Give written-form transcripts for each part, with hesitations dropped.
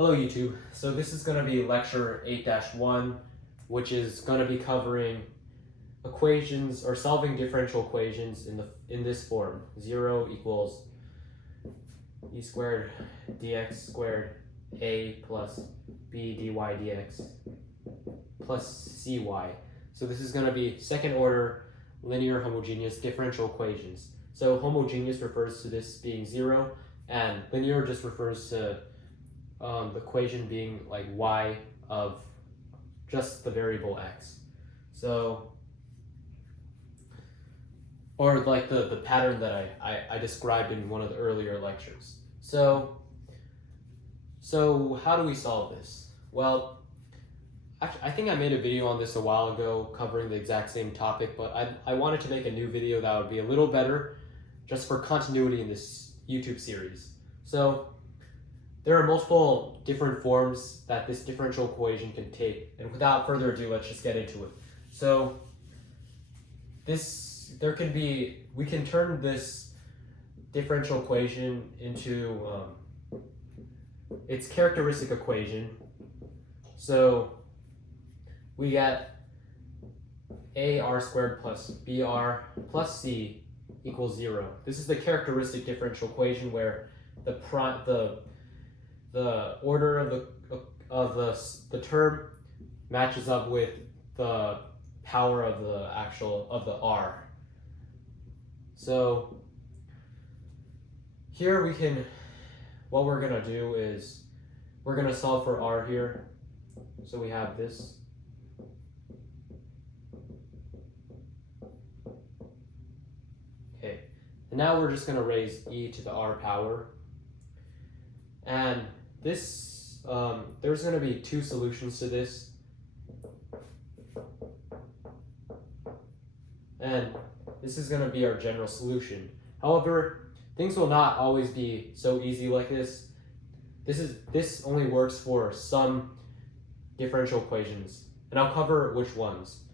Hello YouTube. So this is going to be lecture 8-1, which is going to be covering equations or solving differential equations in this form. 0 equals e squared dx squared a plus b dy dx plus cy. So this is going to be second order linear homogeneous differential equations. So homogeneous refers to this being 0, and linear just refers to the equation being like y of just the variable x. So, or like the pattern that I described in one of the earlier lectures. So how do we solve this? Well, actually, I think I made a video on this a while ago covering the exact same topic, but I wanted to make a new video that would be a little better just for continuity in this YouTube series. So there are multiple different forms that this differential equation can take, and without further ado, let's just get into it. So we can turn this differential equation into its characteristic equation. So we get ar squared plus br plus c equals 0. This is the characteristic differential equation where the order of the term matches up with the power of the r. So here what we're gonna do is we're gonna solve for r here. So we have this. Okay, and now we're just gonna raise e to the r power. And this, there's going to be two solutions to this. And this is going to be our general solution. However, things will not always be so easy like this. This only works for some differential equations, and I'll cover which ones.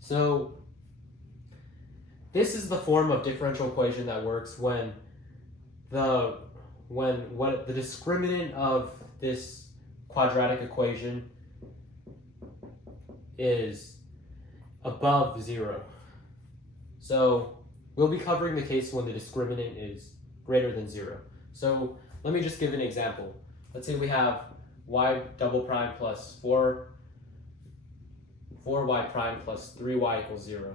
So this is the form of differential equation that works when the discriminant of this quadratic equation is above 0. So we'll be covering the case when the discriminant is greater than 0. So let me just give an example. Let's say we have y double prime plus 4y prime plus 3y equals 0.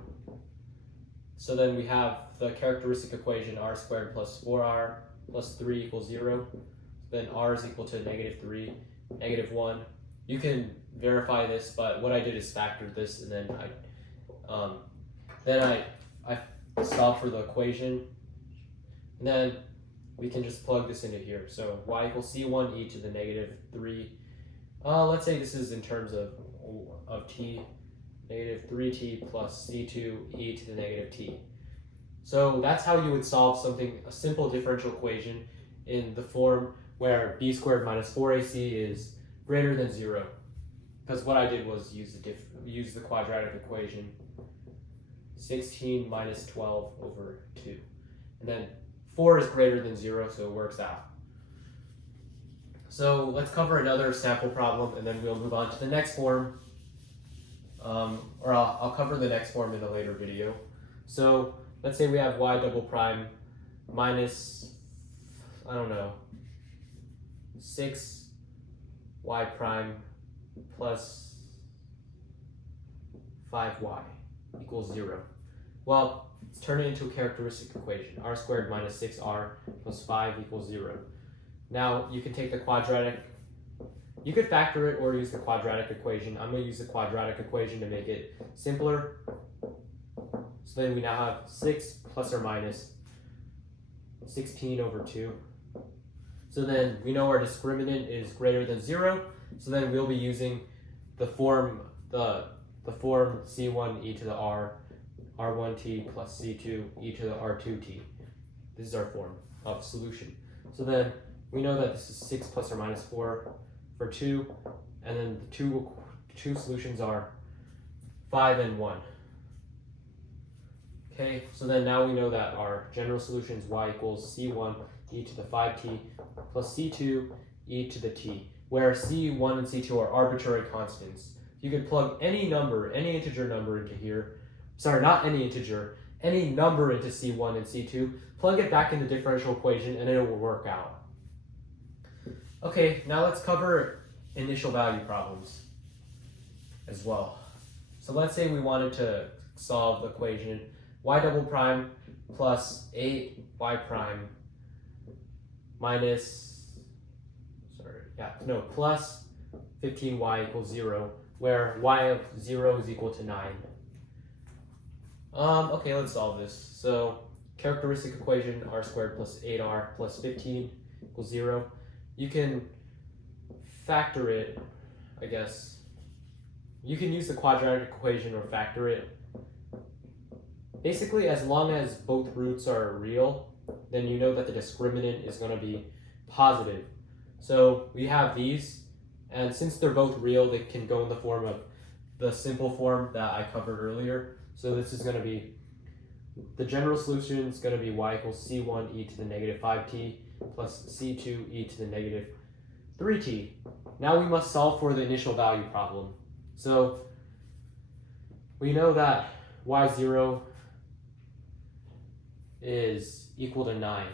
So then we have the characteristic equation r squared plus 4r plus 3 equals 0. Then r is equal to -3, -1. You can verify this, but what I did is factor this, and then I solved for the equation, and then we can just plug this into here. So y equals c1 e to the -3. Let's say this is in terms of t, -3t plus c2 e to the -t. So that's how you would solve a simple differential equation in the form where b squared minus 4ac is greater than 0. Because what I did was use the quadratic equation, 16 minus 12 over 2. And then 4 is greater than 0, so it works out. So let's cover another sample problem, and then we'll move on to the next form. Or I'll cover the next form in a later video. So let's say we have y double prime minus, I don't know, 6y prime plus 5y equals 0. Well, let's turn it into a characteristic equation. R squared minus 6r plus 5 equals 0. Now you can take the quadratic, you could factor it or use the quadratic equation. I'm going to use the quadratic equation to make it simpler. So then we now have 6 plus or minus 16 over 2. So then we know our discriminant is greater than 0. So then we'll be using the form c1 e to the r, r1t plus c2 e to the r2t. This is our form of solution. So then we know that this is 6 plus or minus 4 for 2, and then the two solutions are 5 and 1. Okay, so then now we know that our general solution is y equals c1 e to the 5t plus c2 e to the t, where c1 and c2 are arbitrary constants. You could plug any number, any integer number into here. Sorry, not any integer, any number into c1 and c2, plug it back in the differential equation, and it will work out. Okay, now let's cover initial value problems as well. So let's say we wanted to solve the equation y double prime plus 8y prime plus 15y equals 0, where y of 0 is equal to 9. Okay, let's solve this. So characteristic equation r squared plus 8r plus 15 equals 0. You can factor it, I guess. You can use the quadratic equation or factor it. Basically, as long as both roots are real, then you know that the discriminant is going to be positive. So we have these, and since they're both real, they can go in the form of the simple form that I covered earlier. So this is going to be, the general solution is going to be y equals c1 e to the negative 5t plus c2 e to the negative 3t. Now we must solve for the initial value problem. So we know that y0 is equal to 9.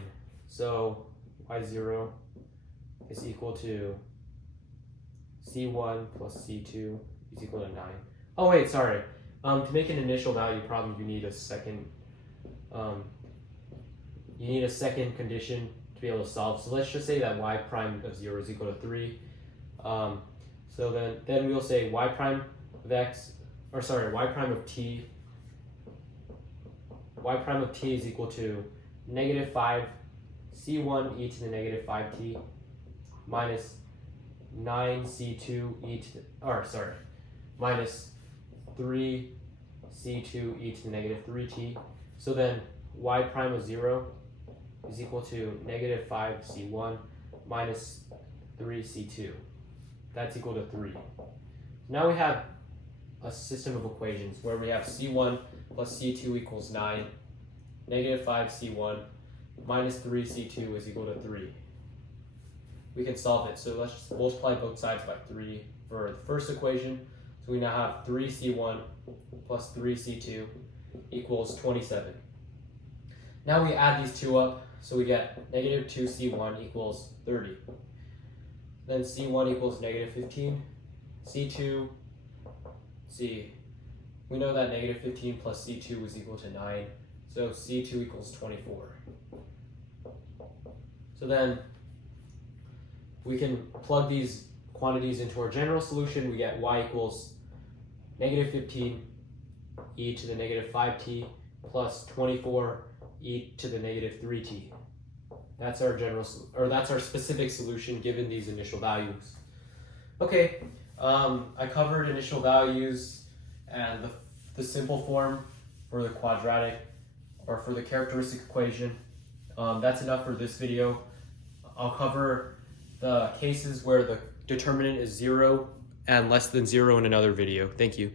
So y0 is equal to c1 plus c2 is equal to 9. Oh wait, sorry. To make an initial value problem, you need a second condition to be able to solve. So let's just say that y prime of 0 is equal to 3. So then we'll say y prime of x, or sorry, y prime of t is equal to negative 5 c1 e to the negative 5t minus 9 c2 e to the, minus 3 c2 e to the negative 3t. So then y prime of 0 is equal to negative 5 c1 minus 3 c2. That's equal to 3. Now we have a system of equations where we have c1 plus c2 equals 9, negative 5 c1 minus 3 c2 is equal to 3. We can solve it. So let's just multiply both sides by 3 for the first equation. So we now have 3c1 plus 3c2 equals 27. Now we add these two up, so we get negative 2c1 equals 30. Then c1 equals negative 15. c2, we know that negative 15 plus c2 is equal to 9. So c2 equals 24. So then we can plug these quantities into our general solution. We get y equals negative 15 e to the negative 5t plus 24 e to the negative 3t. That's our that's our specific solution given these initial values. Okay, I covered initial values and the simple form for the quadratic or for the characteristic equation. That's enough for this video. I'll cover the cases where the determinant is 0 and less than 0 in another video. Thank you.